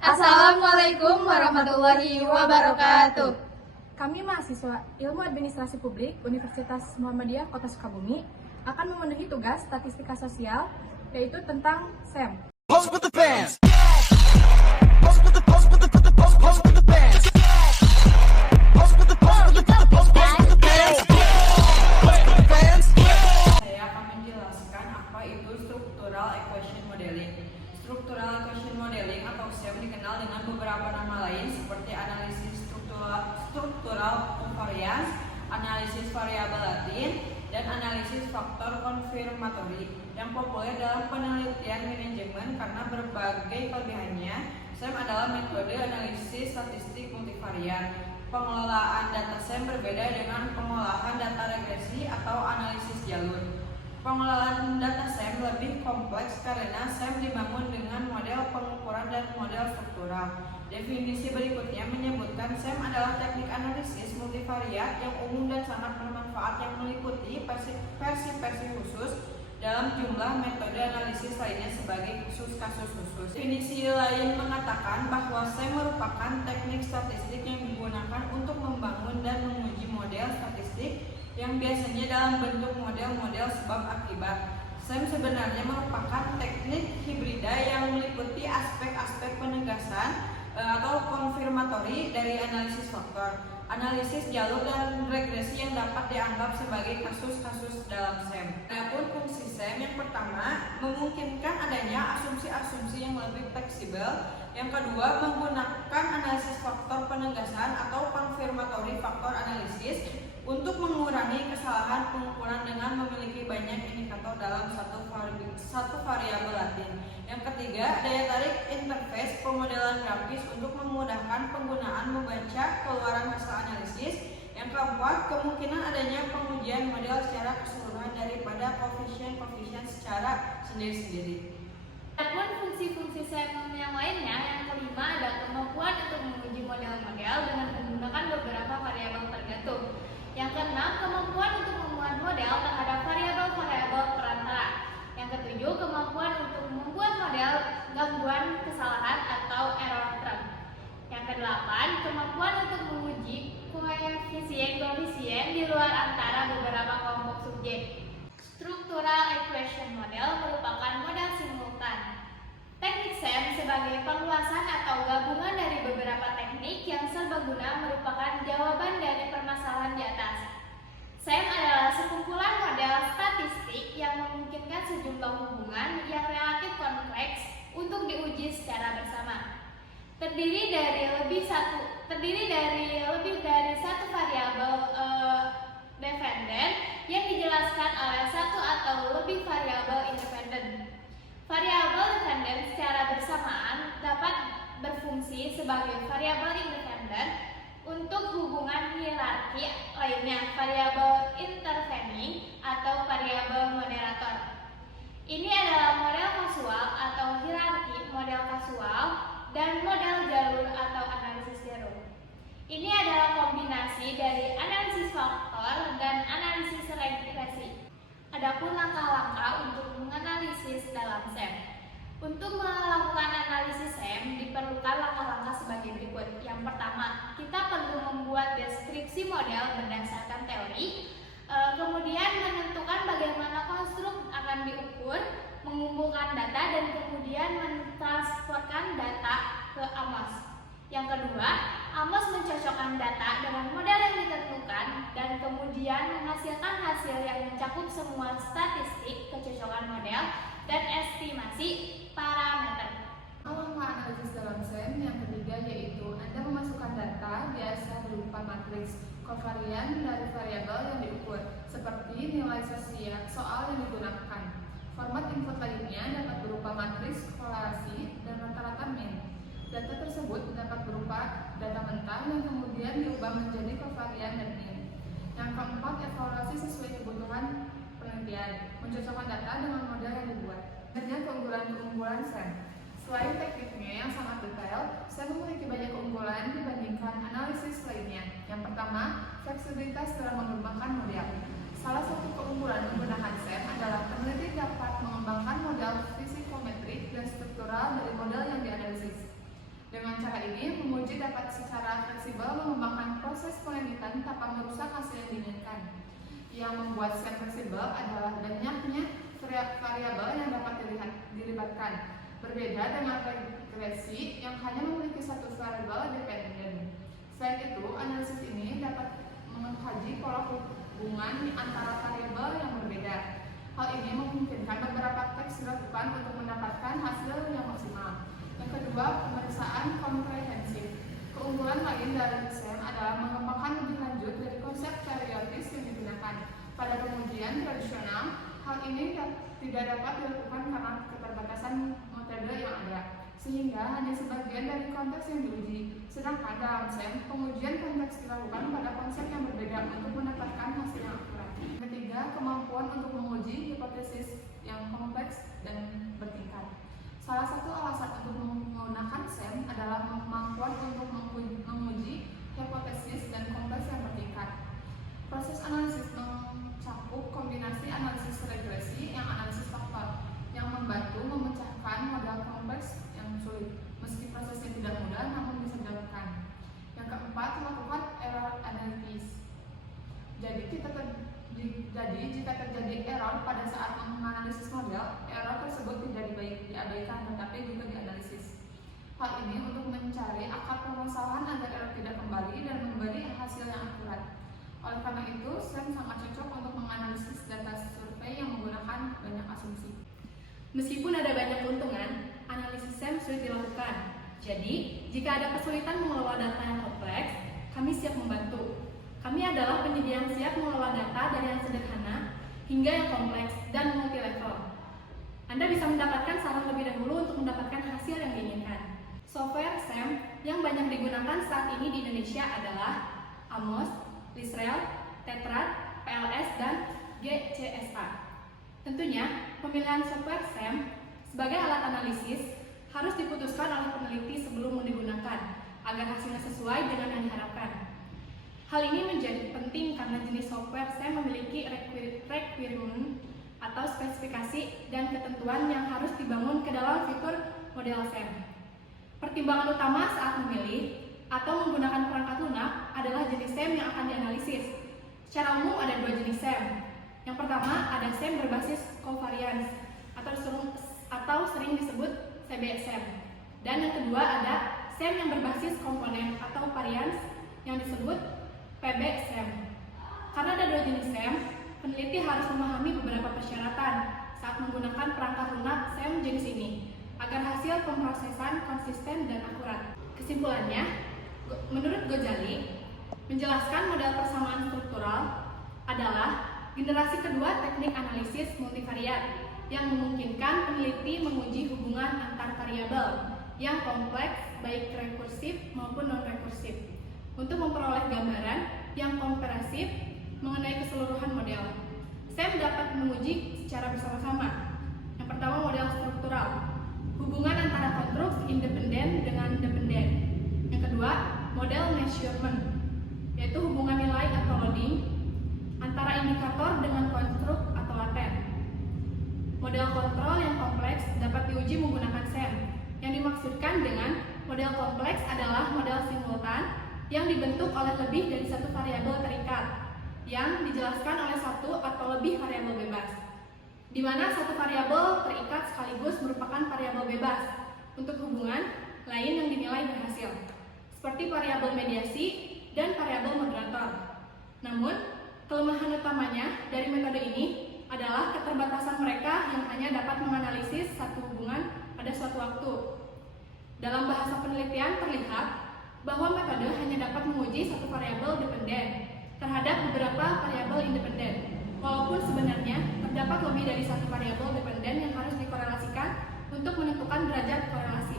Assalamualaikum warahmatullahi wabarakatuh. Kami mahasiswa Ilmu Administrasi Publik Universitas Muhammadiyah Kota Sukabumi akan memenuhi tugas statistika sosial, yaitu tentang SEM. Saya akan menjelaskan apa itu Structural Equation Modeling. Structural Equation Modeling atau SEM dikenal dengan beberapa nama lain seperti analisis struktural covariance, analisis variabel latin, dan analisis faktor konfirmatori. Yang populer dalam penelitian manajemen karena berbagai kelebihannya, SEM adalah metode analisis statistik multivariat. Pengelolaan data SEM berbeda dengan pengolahan data regresi atau analisis jalur. Pengelolaan data SEM lebih kompleks karena SEM dibangun dengan model pengukuran dan model struktural. Definisi berikutnya menyebutkan SEM adalah teknik analisis multivariat yang umum dan sangat bermanfaat yang meliputi versi-versi khusus dalam jumlah metode analisis lainnya sebagai kasus khusus. Definisi lain mengatakan bahwa SEM merupakan teknik statistik yang digunakan untuk membangun dan menguji model statistik yang biasanya dalam bentuk model-model sebab akibat. SEM sebenarnya merupakan teknik hibrida yang meliputi aspek-aspek penegasan atau konfirmatori dari analisis faktor, analisis jalur, dan regresi yang dapat dianggap sebagai kasus-kasus dalam SEM. Adapun fungsi SEM yang pertama memungkinkan adanya asumsi-asumsi yang lebih fleksibel. Yang kedua, menggunakan analisis faktor penegasan atau konfirmatori faktor analisis untuk mengurangi kesalahan pengukuran dengan memiliki banyak indikator dalam satu variabel latin. Yang ketiga, daya tarik interface pemodelan grafis untuk memudahkan penggunaan membaca keluaran hasil analisis. Yang keempat, kemungkinan adanya pengujian model secara keseluruhan daripada koefisien-koefisien secara sendiri-sendiri. Adapun fungsi-fungsi SEM yang lainnya, yang kelima ada kemampuan untuk menguji model-model dengan menggunakan beberapa variabel tergantung. Yang keenam, kemampuan untuk memuat model terhadap variabel-variabel perantara. Yang ketujuh, kemampuan untuk membuat model gangguan kesalahan atau error term. Yang kedelapan, kemampuan untuk menguji koefisien-koefisien di luar antara beberapa kelompok subjek. Structural Equation Model merupakan model simultan. Teknik SEM sebagai perluasan atau gabungan dari beberapa teknik yang serbaguna merupakan jawaban dari permasalahan di atas. SEM adalah sekumpulan model statistik yang memungkinkan sejumlah hubungan yang relatif kompleks untuk diuji secara bersama. Terdiri dari lebih dari satu variabel dependen yang dijelaskan oleh satu atau lebih variabel independen. Variabel dependen secara bersamaan dapat berfungsi sebagai variabel independen untuk hubungan hierarki lainnya, variabel intervening atau variabel moderator. Ini adalah model kasual atau hierarki, model kasual, dan model jalur atau analisis jalur. Ini adalah kombinasi dari analisis faktor dan analisis regresi. Adapun langkah-langkah untuk menganalisis dalam SEM. Untuk melakukan analisis SEM diperlukan langkah-langkah sebagai berikut. Yang pertama, kita perlu membuat deskripsi model berdasarkan teori, kemudian menentukan bagaimana konstruk akan diukur, mengumpulkan data, dan kemudian mentransferkan data ke AMOS. Yang kedua, AMOS mencocokkan data dengan model yang ditentukan dan kemudian menghasilkan hasil yang mencakup semua statistik, kecocokan model, dan estimasi parameter. Langkah analisis dalam SEM yang ketiga yaitu Anda memasukkan data biasa berupa matriks kovarian dari variabel yang diukur, seperti nilai soal yang digunakan. Format input lainnya dapat berupa matriks korelasi dan rata-rata mean. Data tersebut dapat berupa data mentah yang kemudian diubah menjadi kovarian dan mean. Yang keempat, evaluasi sesuai kebutuhan penelitian, mencocokkan data dengan model yang dibuat. Hanya keunggulan-keunggulan SEM. Selain tekniknya yang sangat detail, SEM memiliki banyak keunggulan dibandingkan analisis lainnya. Yang pertama, fleksibilitas dalam mengembangkan model. Salah satu keunggulan menggunakan SEM adalah peneliti dapat mengembangkan model fisikometrik dan struktural dari model yang dianalisis. cara ini, penguji dapat secara fleksibel mengembangkan proses penelitian tanpa merusak hasil yang diinginkan. Yang membuat SEM fleksibel adalah banyaknya variabel yang dapat dilibatkan, berbeda dengan regresi yang hanya memiliki satu variabel dependen. Selain itu, analisis ini dapat mengkaji pola hubungan antara variabel yang berbeda. Hal ini memungkinkan beberapa teks dilakukan untuk mendapatkan hasil yang maksimal. Yang kedua, pemeriksaan komprehensif. Keunggulan lain dari SEM adalah mengembangkan lebih lanjut dari konsep teoritis yang digunakan. Pada pengujian tradisional, hal ini tidak dapat dilakukan karena keterbatasan metode yang ada, sehingga hanya sebagian dari konteks yang diuji. Sedangkan dalam SEM, pengujian konteks dilakukan pada konsep yang berbeda untuk mendapatkan hasil yang akurat. Ketiga, kemampuan untuk menguji hipotesis yang kompleks dan bertingkat. Salah satu alasan untuk menggunakan SEM adalah kemampuan untuk menguji hipotesis dan kompleks yang bertingkat. Proses analisis mencakup kombinasi analisis regresi yang analisis faktor, yang membantu memecahkan model kompleks yang sulit. Meski prosesnya tidak mudah, namun bisa dilakukan. Yang keempat, melakukan error analysis. Jadi jika terjadi error pada saat menganalisis model, error tersebut tidak diabaikan tetapi juga dianalisis. Hal ini untuk mencari akar permasalahan agar error tidak kembali dan memberi hasil yang akurat. Oleh karena itu, SEM sangat cocok untuk menganalisis data survei yang menggunakan banyak asumsi. Meskipun ada banyak keuntungan, analisis SEM sulit dilakukan. Jadi, jika ada kesulitan mengelola data yang kompleks, kami siap membantu. Kami adalah penyedia yang siap mengelola data dari yang sederhana hingga yang kompleks dan multi-level. Anda bisa mendapatkan saran lebih dahulu untuk mendapatkan hasil yang diinginkan. Software SEM yang banyak digunakan saat ini di Indonesia adalah Amos, Lisrel, Tetrad, PLS, dan GCSA. Tentunya, pemilihan software SEM sebagai alat analisis harus diputuskan oleh peneliti sebelum digunakan agar hasilnya sesuai dengan yang diharapkan. Hal ini menjadi penting karena jenis software SEM memiliki requirement atau spesifikasi dan ketentuan yang harus dibangun ke dalam fitur model SEM. Pertimbangan utama saat memilih atau menggunakan perangkat lunak adalah jenis SEM yang akan dianalisis. Secara umum ada dua jenis SEM. Yang pertama ada SEM berbasis covariance atau sering disebut CBSEM. Dan yang kedua ada SEM yang berbasis komponen atau variance yang disebut PBSEM. Karena ada dua jenis SEM, peneliti harus memahami beberapa persyaratan saat menggunakan perangkat lunak SEM jenis ini agar hasil pemrosesan konsisten dan akurat. Kesimpulannya, menurut Ghazali, menjelaskan model persamaan struktural adalah generasi kedua teknik analisis multivariat yang memungkinkan peneliti menguji hubungan antar variabel yang kompleks baik rekursif maupun non-rekursif untuk memperoleh gambaran yang komprehensif mengenai keseluruhan model. SEM dapat menguji secara bersama-sama. Yang pertama model struktural, hubungan antara konstruk independen dengan dependen. Yang kedua, model measurement, yaitu hubungan nilai atau loading antara indikator dengan konstruk atau laten. Model kontrol yang kompleks dapat diuji menggunakan SEM. Yang dimaksudkan dengan model kompleks adalah model simultan yang dibentuk oleh lebih dari satu variabel terikat, yang dijelaskan oleh satu atau lebih variabel bebas, di mana satu variabel terikat sekaligus merupakan variabel bebas untuk hubungan lain yang dinilai berhasil, seperti variabel mediasi dan variabel moderator. Namun, kelemahan utamanya dari metode ini adalah keterbatasan mereka yang hanya dapat menganalisis satu hubungan pada suatu waktu. Dalam bahasa penelitian terlihat bahwa metode hanya dapat menguji satu variabel dependen terhadap beberapa variabel independen, walaupun sebenarnya terdapat lebih dari satu variabel dependen yang harus dikorelasikan untuk menentukan derajat korelasi.